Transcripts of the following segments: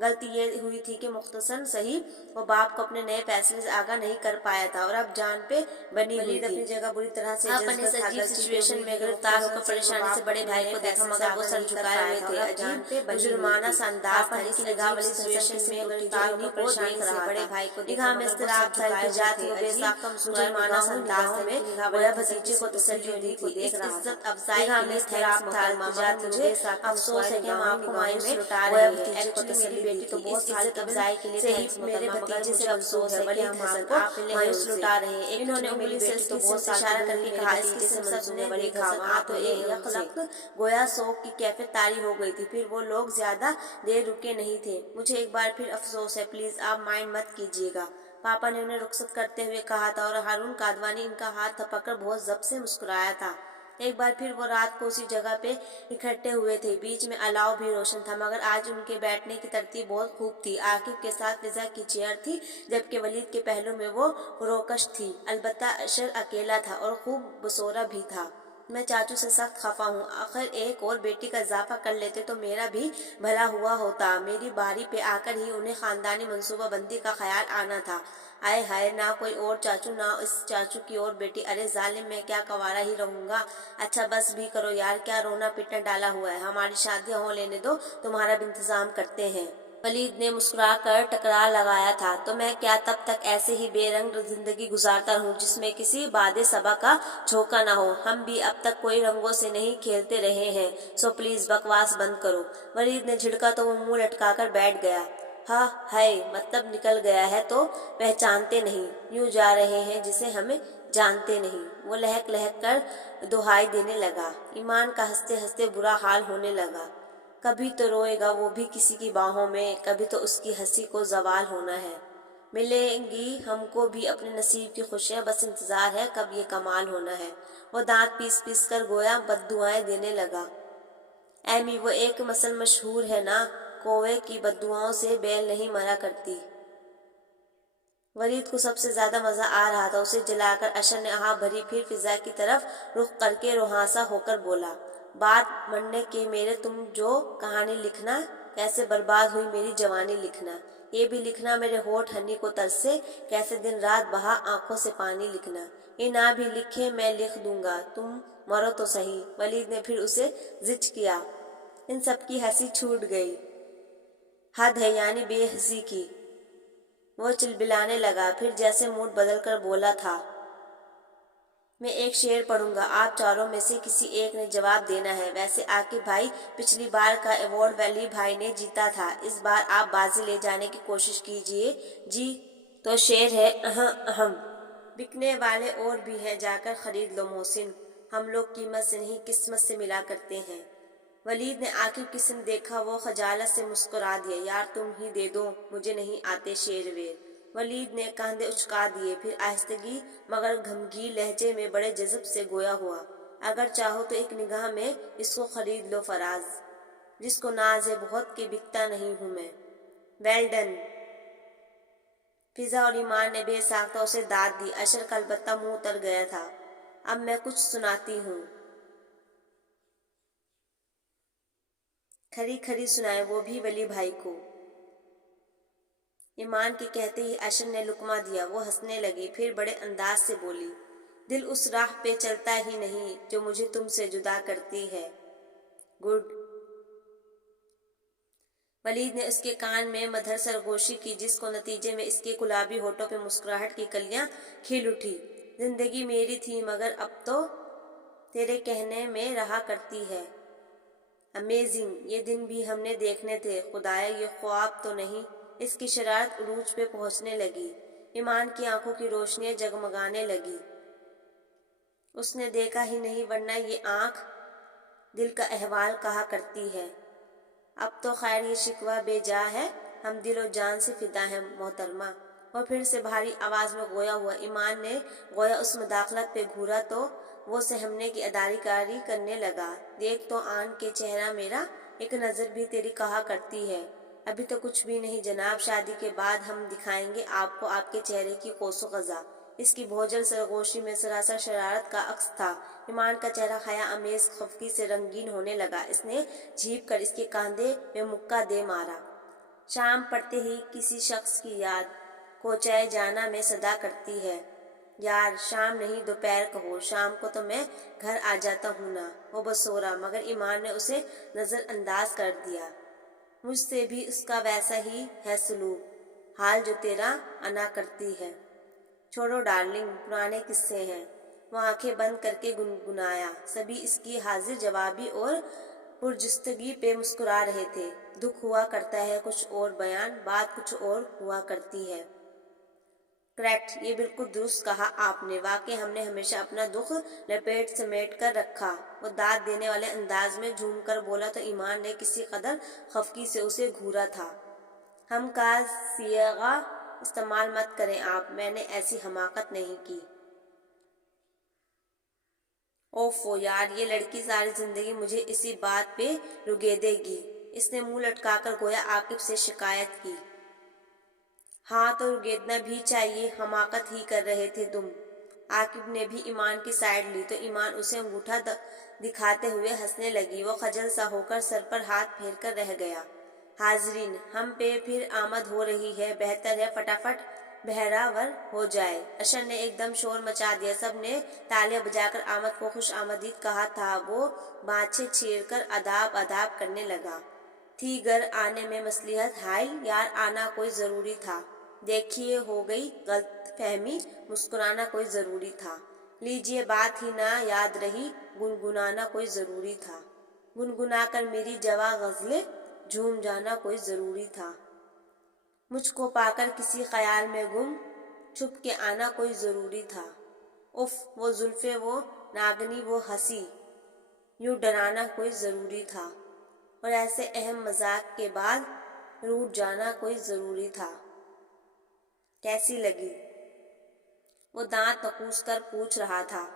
غلطی یہ ہوئی تھی کہ مختصراً صحیح وہ باپ کو اپنے نئے فیصلے سے آگاہ نہیں کر پایا تھا اور اب جان پہ بنی ہوئی تھی۔ اپنی جگہ بری طرح سے آپ نے اس عجیب سچویشن میں گرفتار ہو کر پریشانی سے بڑے بھائی کو دیکھا مگر وہ سر جھکائے ہوئے تھے، عجیب مجرمانہ سا انداز تھا جس کی نگاہ والی سچویشن میں گرفتار ہو کر پریشانی سے بڑے بھائی کو نگاہ میں اضطراب تھا، التجا تھی، وہ بے ساختہ مجرمانہ سا انداز میں گویا بھتیجے کو تسلی دی تھی۔ اس عزت افزائی کے لیے اضطراب تھا، التجا تھی، مجھے افسوس ہے کہ ہم آپ کو مایوس لٹا رہے ہیں۔ ایکچولی میری بیٹی تو بہت عزت افزائی کے لیے سے ہی میرے بھتیجے سے افسوس ہے کہ ہم آپ کو مایوس لٹا رہے ہیں۔ انہوں نے انگلی سے اس کی سمت اشارہ کر کے کہا، اس کی سب نے دیکھا، وہاں تو ایک یکلخت گویا شوق کی کیفیت طاری ہو گئی تھی۔ پھر وہ لوگ زیادہ دیر رکے نہیں تھے۔ مجھے ایک بار پھر افسوس ہے، پلیز آپ مائنڈ مت کیجیے گا، پاپا نے انہیں رخصت کرتے ہوئے کہا تھا اور ہارون کادوانی ان کا ہاتھ تھپک کر بہت ضبط سے مسکرایا تھا۔ ایک بار پھر وہ رات کو اسی جگہ پہ اکٹھے ہوئے تھے، بیچ میں الاؤ بھی روشن تھا، مگر آج ان کے بیٹھنے کی ترتیب بہت خوب تھی۔ عاقب کے ساتھ فضا کی چیئر تھی، جبکہ ولید کے پہلو میں وہ روکش تھی۔ البتہ اشر اکیلا تھا اور خوب بسورا بھی تھا۔ میں چاچو سے سخت خفا ہوں، آخر ایک اور بیٹی کا اضافہ کر لیتے تو میرا بھی بھلا ہوا ہوتا۔ میری باری پہ آ کر ہی انہیں خاندانی منصوبہ بندی کا خیال آنا تھا۔ آئے ہائے، نہ کوئی اور چاچو، نہ اس چاچو کی اور بیٹی، ارے ظالم، میں کیا کنوارا ہی رہوں گا۔ اچھا بس بھی کرو یار، کیا رونا پیٹنا ڈالا ہوا ہے، ہماری شادیاں ہو لینے دو، تمہارا بھی انتظام کرتے ہیں۔ ولید نے مسکرا کر ٹکرا لگایا تھا، تو میں کیا تب تک ایسے ہی بے رنگ زندگی گزارتا رہوں جس میں کسی باد صبا کا جھونکا نہ ہو؟ ہم بھی اب تک کوئی رنگوں سے نہیں کھیلتے رہے ہیں، سو پلیز بکواس بند کرو۔ ولید نے جھڑکا تو وہ منہ لٹکا کر بیٹھ گیا۔ ہاں ہائے، مطلب نکل گیا ہے تو پہچانتے نہیں، یوں جا رہے ہیں جسے ہمیں جانتے نہیں۔ وہ لہک لہک کر دہائی دینے لگا۔ ایمان کا ہنستے ہنستے برا حال ہونے لگا۔ کبھی تو روئے گا وہ بھی کسی کی باہوں میں، کبھی تو اس کی ہنسی کو زوال ہونا ہے۔ ملیں گی ہم کو بھی اپنے نصیب کی خوشیاں، بس انتظار ہے کب یہ کمال ہونا ہے۔ وہ دانت پیس پیس کر گویا بددعائیں دینے لگا۔ ایمی، وہ ایک مثل مشہور ہے نا، کوے کی بددعاؤں سے بیل نہیں مرا کرتی۔ ولید کو سب سے زیادہ مزہ آ رہا تھا، اسے جلا کر اشر نے آہ بھری، پھر فضا کی طرف رخ کر کے روحانسا ہو کر بولا، بات مننے کے میرے تم جو کہانی لکھنا، کیسے برباد ہوئی میری جوانی لکھنا، یہ بھی لکھنا میرے ہونٹ ہنی کو ترسے، کیسے دن رات بہا آنکھوں سے پانی لکھنا، یہ نہ بھی لکھے میں لکھ دوں گا، تم مرو تو صحیح۔ ولید نے پھر اسے زچ کیا۔ ان سب کی ہنسی چھوٹ گئی۔ حد ہے یعنی بے حسی کی۔ وہ چلبلانے لگا، پھر جیسے موڈ بدل کر بولا تھا، میں ایک شعر پڑھوں گا، آپ چاروں میں سے کسی ایک نے جواب دینا ہے۔ ویسے عاقب بھائی، پچھلی بار کا ایوارڈ ولی بھائی نے جیتا تھا، اس بار آپ بازی لے جانے کی کوشش کیجئے۔ جی تو شعر ہے، اہم بکنے والے اور بھی ہیں، جا کر خرید لو محسن، ہم لوگ قیمت سے نہیں قسمت سے ملا کرتے ہیں۔ ولید نے عاقب کی سمت دیکھا، وہ خجالت سے مسکرا دیا، یار تم ہی دے دو، مجھے نہیں آتے شعر ویر۔ ولید نے کاندھے اچکا دیے، پھر آہستگی مگر گھمگیر لہجے میں بڑے جذب سے گویا ہوا، اگر چاہو تو ایک نگاہ میں اس کو خرید لو فراز، جس کو ناز ہے بہت کہ بکتا نہیں ہوں میں۔ Well done. فضا اور ایمان نے بے ساختہ اسے داد دی، اشر کا البتہ منہ اتر گیا تھا۔ اب میں کچھ سناتی ہوں۔ کھری کھری سنائے، وہ بھی ولی بھائی کو۔ ایمان کے کہتے ہی اشر نے لقمہ دیا، وہ ہنسنے لگی، پھر بڑے انداز سے بولی، دل اس راہ پہ چلتا ہی نہیں جو مجھے تم سے جدا کرتی ہے۔ گڈ۔ ولید نے اس کے کان میں مدھر سرگوشی کی، جس کو نتیجے میں اس کے گلابی ہونٹوں پہ مسکراہٹ کی کلیاں کھل اٹھی۔ زندگی میری تھی مگر اب تو تیرے کہنے میں رہا کرتی ہے۔ امیزنگ، یہ دن بھی ہم نے دیکھنے تھے، خدایا یہ خواب تو نہیں۔ اس کی شرارت عروج پہ پہنچنے لگی، ایمان کی آنکھوں کی روشنیاں جگمگانے لگی۔ اس نے دیکھا ہی نہیں، ورنہ یہ آنکھ دل کا احوال کہا کرتی ہے۔ اب تو خیر یہ شکوہ بے جا ہے، ہم دل و جان سے فدا ہیں محترمہ۔ وہ پھر سے بھاری آواز میں گویا ہوا۔ ایمان نے گویا اس مداخلت پہ گھورا تو وہ سہمنے کی اداکاری کرنے لگا، دیکھ تو آن کے چہرہ میرا، ایک نظر بھی تیری کہا کرتی ہے۔ ابھی تو کچھ بھی نہیں جناب، شادی کے بعد ہم دکھائیں گے آپ کو آپ کے چہرے کی قوس و قزح۔ اس کی بھوجل سرگوشی میں سراسر شرارت کا عکس تھا۔ ایمان کا چہرہ حیا امیز خفگی سے رنگین ہونے لگا، اس نے جھیپ کر اس کے کاندھے پہ مکہ دے مارا۔ شام پڑتے ہی کسی شخص کی یاد کوچائے جانا میں صدا کرتی ہے، یار شام نہیں دوپہر کہو، شام کو تو میں گھر آ جاتا ہوں نا۔ وہ بسورا، مگر ایمان نے اسے نظر انداز کر دیا۔ مجھ سے بھی اس کا ویسا ہی ہے سلوک، حال جو تیرا انا کرتی ہے۔ چھوڑو ڈارلنگ، پرانے قصے ہیں، وہ آنکھیں بند کر کے گنگنایا۔ سبھی اس کی حاضر جوابی اور پرجستگی پہ مسکرا رہے تھے۔ دکھ ہوا کرتا ہے کچھ اور بیان، بات کچھ اور ہوا کرتی ہے۔ کریکٹ، یہ بالکل درست کہا آپ نے، واقعی ہم نے ہمیشہ اپنا دکھ لپیٹ سمیٹ کر رکھا۔ وہ داد دینے والے انداز میں جھوم کر بولا تو ایمان نے کسی قدر خفگی سے اسے گھورا تھا۔ ہم کا صیغہ استعمال مت کریں آپ، میں نے ایسی حماقت نہیں کی۔ اوفو یار، یہ لڑکی ساری زندگی مجھے اسی بات پہ رگیدے گی۔ اس نے منہ لٹکا کر گویا عاقب سے شکایت کی۔ ہاں تو رگیدنا بھی چاہیے، حماقت ہی کر رہے تھے تم۔ عاقب نے بھی ایمان کی سائیڈ لی تو ایمان اسے انگوٹھا دکھاتے ہوئے ہنسنے لگی۔ وہ خجل سا ہو کر سر پر ہاتھ پھیر کر رہ گیا۔ حاضرین، ہم پہ پھر آمد ہو رہی ہے، بہتر ہے فٹافٹ بہراور ہو جائے۔ اشر نے ایک دم شور مچا دیا۔ سب نے تالیاں بجا کر آمد کو خوش آمدید کہا تھا۔ وہ بانچھیں چھیڑ کر آداب آداب کرنے لگا۔ تھی گر آنے میں مصلحت، ہائے یار آنا کوئی ضروری تھا۔ دیکھیے ہو گئی غلط فہمی، مسکرانا کوئی ضروری تھا۔ لیجیے بات ہی نہ یاد رہی، گنگنانا کوئی ضروری تھا۔ گنگنا کر میری جواں غزلیں جھوم جانا کوئی ضروری تھا۔ مجھ کو پا کر کسی خیال میں گم چھپ کے آنا کوئی ضروری تھا۔ اف، وہ زلفیں، وہ ناگنی، وہ ہنسی، یوں ڈرانا کوئی ضروری تھا۔ اور ایسے اہم مذاق کے بعد روٹھ جانا کوئی ضروری تھا۔ کیسی لگی؟ وہ دانت نکوس کر پوچھ رہا تھا۔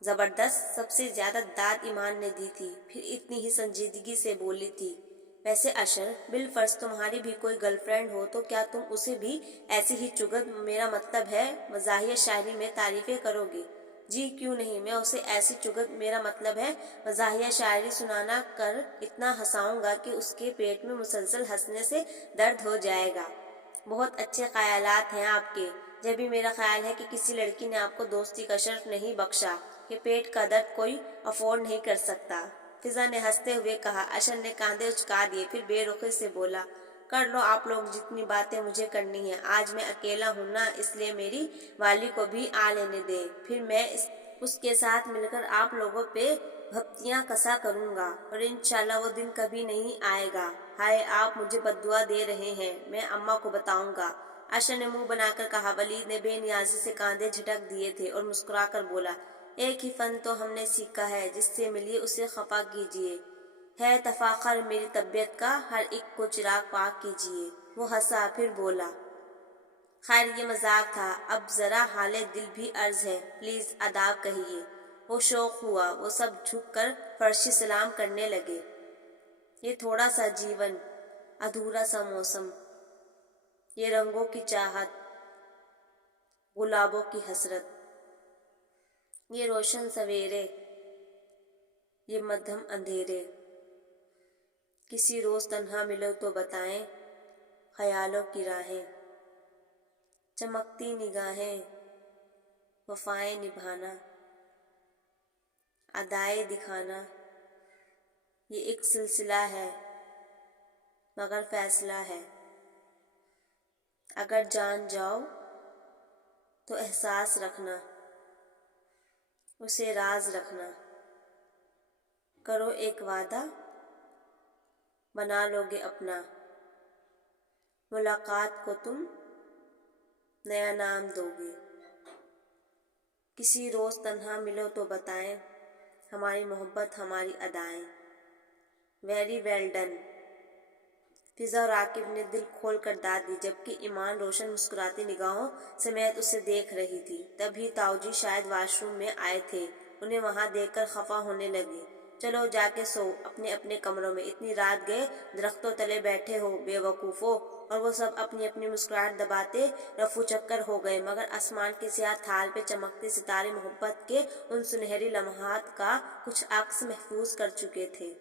زبردست، سب سے زیادہ داد ایمان نے دی تھی، پھر اتنی ہی سنجیدگی سے بولی تھی۔ ویسے اشر، بالفرض تمہاری بھی کوئی گرل فرینڈ ہو تو کیا تم اسے بھی ایسی ہی چگت، میرا مطلب ہے مزاحیہ شاعری میں تعریفیں کرو گے؟ جی کیوں نہیں، میں اسے ایسی چگت، میرا مطلب ہے مزاحیہ شاعری سنانا کر اتنا ہنساؤں گا کہ اس کے پیٹ میں مسلسل ہنسنے سے درد ہو جائے گا۔ بہت اچھے خیالات ہیں آپ کے۔ جبھی میرا خیال ہے کہ کسی لڑکی نے آپ کو دوستی کا شرف نہیں بخشا کہ پیٹ کا درد کوئی افورڈ نہیں کر سکتا۔ فضا نے ہنستے ہوئے کہا۔ اشر نے کاندھے اچکا دیے، پھر بے رخی سے بولا، کر لو آپ لوگ جتنی باتیں مجھے کرنی ہیں، آج میں اکیلا ہوں نا، اس لیے میری والی کو بھی آ لینے دیں، پھر میں اس کے ساتھ مل کر آپ لوگوں پہ بھپتیاں کسا کروں گا، اور انشاءاللہ وہ دن کبھی نہیں آئے گا۔ ہائے آپ مجھے بددعا دے رہے ہیں، میں اماں کو بتاؤں گا، اشر نے منہ بنا کر کہا۔ ولید نے بے نیازی سے کاندھے جھٹک دیے تھے اور مسکرا کر بولا، ایک ہی فن تو ہم نے سیکھا ہے، جس سے ملیے اسے خفا کیجیے، ہے تفاخر میری طبیعت کا، ہر ایک کو چراغ پاک کیجیے۔ وہ ہنسا، پھر بولا، خیر یہ مذاق تھا، اب ذرا حال دل بھی عرض ہے، پلیز آداب کہیے۔ وہ شوق ہوا، وہ سب جھک کر فرشی سلام کرنے لگے۔ یہ تھوڑا سا جیون، ادھورا سا موسم، یہ رنگوں کی چاہت، گلابوں کی حسرت، یہ روشن سویرے، یہ مدھم اندھیرے، کسی روز تنہا ملو تو بتائیں خیالوں کی راہیں، چمکتی نگاہیں، وفائیں نبھانا، ادائیں دکھانا، یہ ایک سلسلہ ہے مگر فیصلہ ہے، اگر جان جاؤ تو احساس رکھنا، اسے راز رکھنا، کرو ایک وعدہ بنا لو گے اپنا، ملاقات کو تم نیا نام دو گے، کسی روز تنہا ملو تو بتائیں ہماری محبت ہماری ادائیں۔ Very well done. فضا اور عاقب نے دل کھول کر داد دی، جبکہ ایمان روشن مسکراتی نگاہوں سمیت اسے دیکھ رہی تھی۔ تبھی تاؤجی شاید واش روم میں آئے تھے، انہیں وہاں دیکھ کر خفا ہونے لگی۔ چلو جا کے سو اپنے اپنے کمروں میں، اتنی رات گئے درختوں تلے بیٹھے ہو بے وقوفو۔ اور وہ سب اپنی اپنی مسکراہٹ دباتے رفو چکر ہو گئے، مگر آسمان کے سیاہ تھال پہ چمکتے ستارے محبت کے ان سنہری لمحات کا کچھ عکس محفوظ کر چکے تھے۔